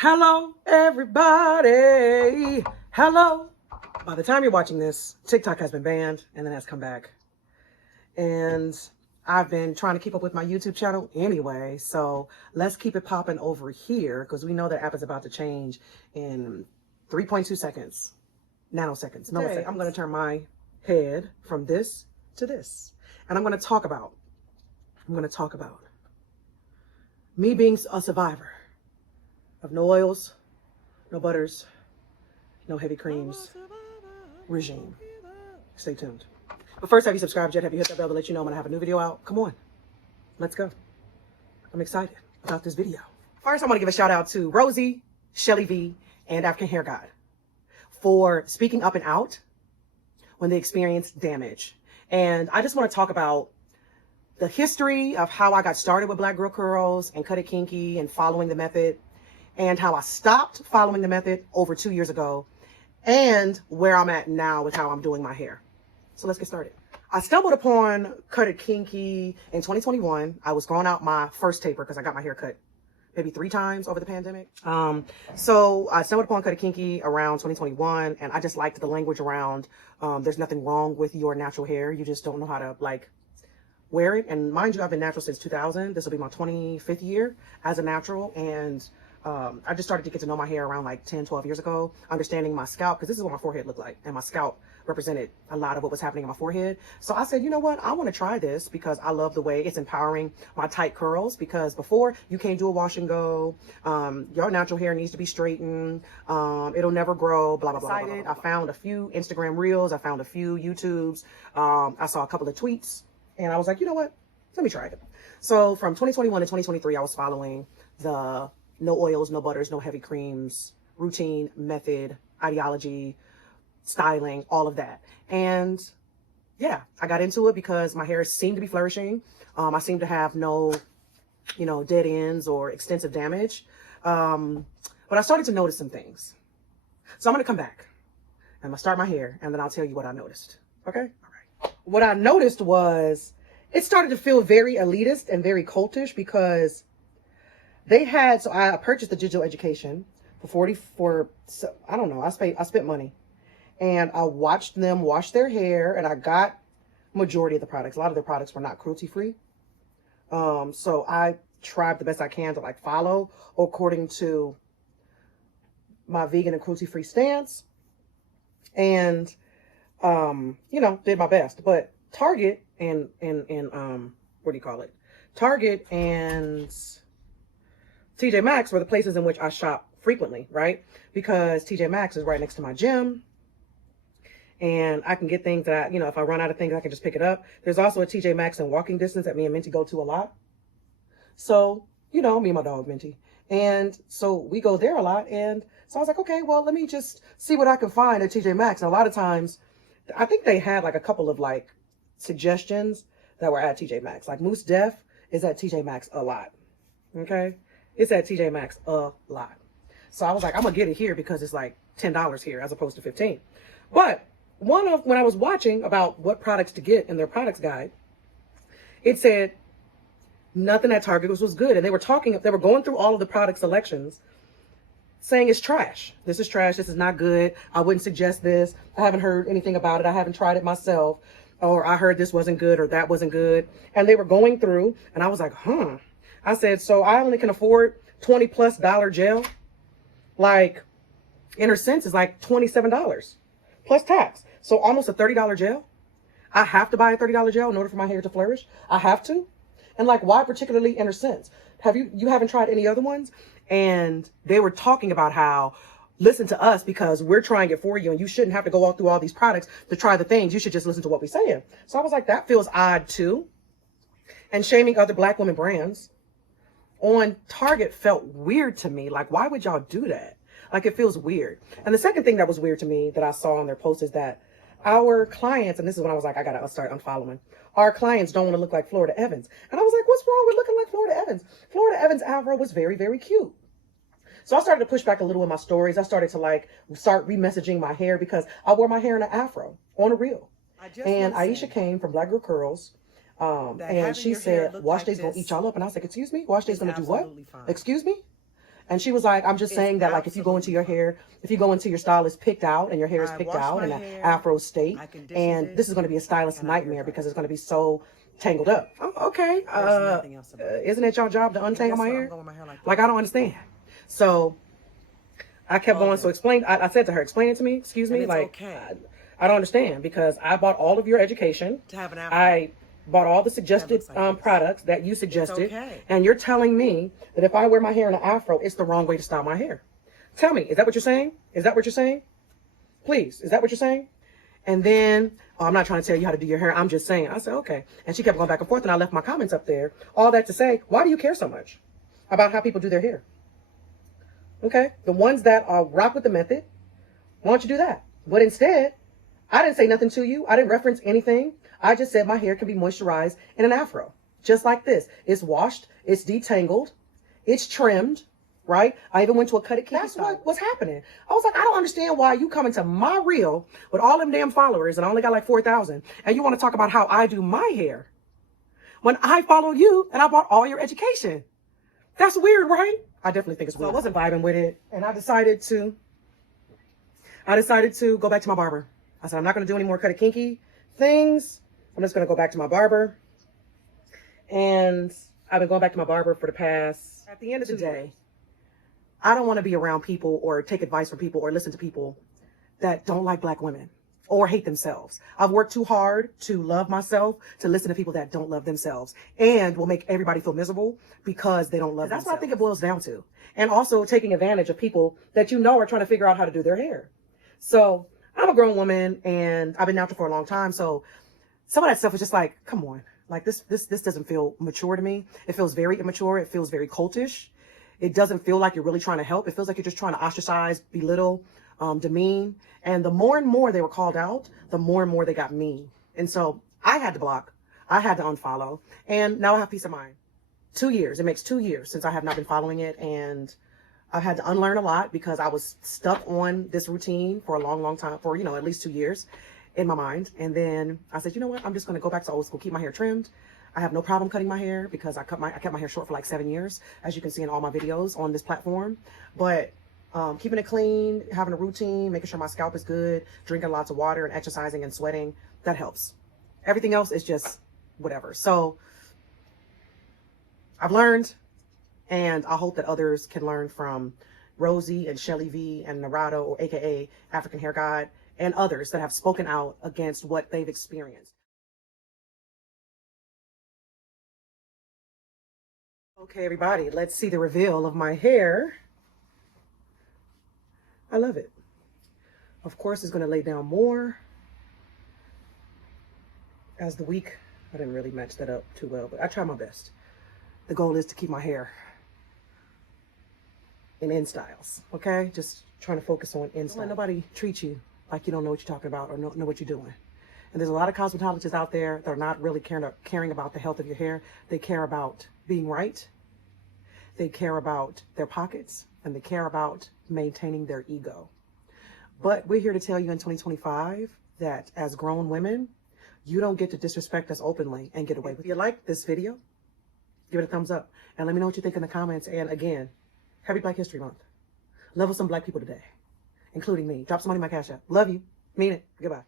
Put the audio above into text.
Hello, everybody. Hello. By the time you're watching this, TikTok has been banned and then has come back. And I've been trying to keep up with my YouTube channel anyway. So let's keep it popping over here because we know that app is about to change in 3.2 seconds. Nanoseconds. Milliseconds. I'm going to turn my head from this to this. And I'm going to talk about me being a survivor of no oils, no butters, no heavy creams regime. Stay tuned. But first, have you subscribed yet? Have you hit that bell to let you know when I have a new video out? Come on, let's go. I'm excited about this video. First, I want to give a shout out to Rosie, Shelly V, and African Hair God for speaking up and out when they experienced damage. And I just want to talk about the history of how I got started with Black Girl Curls and Cut It Kinky and following the method, and how I stopped following the method over 2 years ago, and where I'm at now with how I'm doing my hair. So let's get started. I stumbled upon Cut It Kinky in 2021. I was growing out my first taper because I got my hair cut maybe 3 times over the pandemic. So I stumbled upon Cut It Kinky around 2021, and I just liked the language around there's nothing wrong with your natural hair. You just don't know how to wear it. And mind you, I've been natural since 2000. This will be my 25th year as a natural. And I just started to get to know my hair around 10, 12 years ago, understanding my scalp, because this is what my forehead looked like. And my scalp represented a lot of what was happening in my forehead. So I said, you know what? I want to try this because I love the way it's empowering my tight curls, because before you can't do a wash and go. Your natural hair needs to be straightened. It'll never grow, blah, blah, blah, blah, blah, blah. I found a few Instagram reels. I found a few YouTubes. I saw a couple of tweets. And I was like, you know what? Let me try it. So from 2021 to 2023, I was following the no oils, no butters, no heavy creams routine, method, ideology, styling, all of that. And yeah, I got into it because my hair seemed to be flourishing. I seemed to have no, dead ends or extensive damage. But I started to notice some things. So I'm going to come back and I'm going to start my hair, and then I'll tell you what I noticed. Okay? All right. What I noticed was it started to feel very elitist and very cultish, because they had, so I purchased the digital education I don't know, I spent money, and I watched them wash their hair, and I got majority of the products. A lot of their products were not cruelty free. So I tried the best I can to follow according to my vegan and cruelty free stance, and did my best. But Target and Target and TJ Maxx were the places in which I shop frequently, right? Because TJ Maxx is right next to my gym, and I can get things that if I run out of things, I can just pick it up. There's also a TJ Maxx in walking distance that me and Minty go to a lot. So, me and my dog Minty. And so we go there a lot. And so I was like, okay, well, let me just see what I can find at TJ Maxx. And a lot of times, I think they had a couple of suggestions that were at TJ Maxx. Mousse Def is at TJ Maxx a lot. Okay? It's at TJ Maxx a lot. So I was like, I'm going to get it here because it's $10 here as opposed to $15. But when I was watching about what products to get in their products guide, it said nothing at Target was good. And they were going through all of the product selections saying it's trash. This is trash. This is not good. I wouldn't suggest this. I haven't heard anything about it. I haven't tried it myself. Or I heard this wasn't good or that wasn't good. And they were going through, and I was like, I said, so I only can afford $20+ gel. Inner Sense is $27 plus tax. So almost a $30 gel. I have to buy a $30 gel in order for my hair to flourish. I have to. And why particularly Inner Sense? You haven't tried any other ones? And they were talking about how, listen to us because we're trying it for you, and you shouldn't have to go all through all these products to try the things. You should just listen to what we're saying. So I was like, that feels odd too. And shaming other Black women brands on Target felt weird to me. Why would y'all do that? It feels weird. And the second thing that was weird to me that I saw on their post is that our clients, and this is when I was like, I gotta start unfollowing. Our clients don't want to look like Florida Evans. And I was like, what's wrong with looking like Florida Evans? Florida Evans' afro was very, very cute. So I started to push back a little in my stories. I started to start re-messaging my hair because I wore my hair in an afro on a reel. And Aisha came from Black Girl Curls. And she said, wash day's gonna eat y'all up. And I was like, excuse me? Wash day's gonna do what? Fine. Excuse me? And she was like, I'm just saying that, like, if you go into your hair, if you go into your stylist picked out and your hair is picked out in an afro state, and this is going to be a stylist nightmare because it's going to be so tangled up. Oh, okay. Isn't it your job to untangle my hair? Like, I don't understand. So I kept going. So I said to her, explain it to me. Excuse me. Like, I don't understand, because I bought all of your education. I bought all the suggested products that you suggested. And you're telling me that if I wear my hair in an afro, it's the wrong way to style my hair. Tell me, is that what you're saying? Is that what you're saying? Please, is that what you're saying? And then, I'm not trying to tell you how to do your hair. I'm just saying. I said, okay. And she kept going back and forth, and I left my comments up there. All that to say, why do you care so much about how people do their hair? Okay? The ones that rock with the method, why don't you do that? But instead, I didn't say nothing to you. I didn't reference anything. I just said my hair can be moisturized in an afro. Just like this. It's washed. It's detangled. It's trimmed. Right? I even went to a cut it kinky. That's what was happening. I was like, I don't understand why you come into my reel with all them damn followers, and I only got like 4,000, and you want to talk about how I do my hair when I follow you and I bought all your education. That's weird, right? I definitely think it's weird. So I wasn't vibing with it, and I decided to go back to my barber. I said, I'm not going to do any more cut it kinky things. I'm just going to go back to my barber. And I've been going back to my barber for the past, at the end of the day, I don't want to be around people or take advice from people or listen to people that don't like black women or hate themselves. I've worked too hard to love myself, to listen to people that don't love themselves and will make everybody feel miserable because they don't love themselves. That's what I think it boils down to. And also taking advantage of people that you know are trying to figure out how to do their hair. So I'm a grown woman and I've been natural for a long time. So some of that stuff is just like, come on. Like this doesn't feel mature to me. It feels very immature. It feels very cultish. It doesn't feel like you're really trying to help. It feels like you're just trying to ostracize, belittle, demean. And the more and more they were called out, the more and more they got mean. And so I had to block. I had to unfollow. And now I have peace of mind. 2 years. It makes 2 years since I have not been following it. And I've had to unlearn a lot because I was stuck on this routine for a long, long time, for, at least 2 years in my mind. And then I said, you know what? I'm just going to go back to old school, keep my hair trimmed. I have no problem cutting my hair because I kept my hair short for like 7 years, as you can see in all my videos on this platform. But keeping it clean, having a routine, making sure my scalp is good, drinking lots of water and exercising and sweating, that helps. Everything else is just whatever. So I've learned, and I hope that others can learn from Rosie and Shelly V and Narado, or AKA African Hair God, and others that have spoken out against what they've experienced. Okay, everybody, let's see the reveal of my hair. I love it. Of course, it's going to lay down more as the week. I didn't really match that up too well, but I try my best. The goal is to keep my hair in end styles, okay? Just trying to focus on end styles. Don't let nobody treat you like you don't know what you're talking about or know what you're doing. And there's a lot of cosmetologists out there that are not really caring about the health of your hair. They care about being right. They care about their pockets, and they care about maintaining their ego. But we're here to tell you in 2025 that as grown women, you don't get to disrespect us openly and get away with it. If you like this video, give it a thumbs up and let me know what you think in the comments. And again, happy Black History Month. Love with some black people today, including me. Drop some money in my Cash App. Love you. Mean it. Goodbye.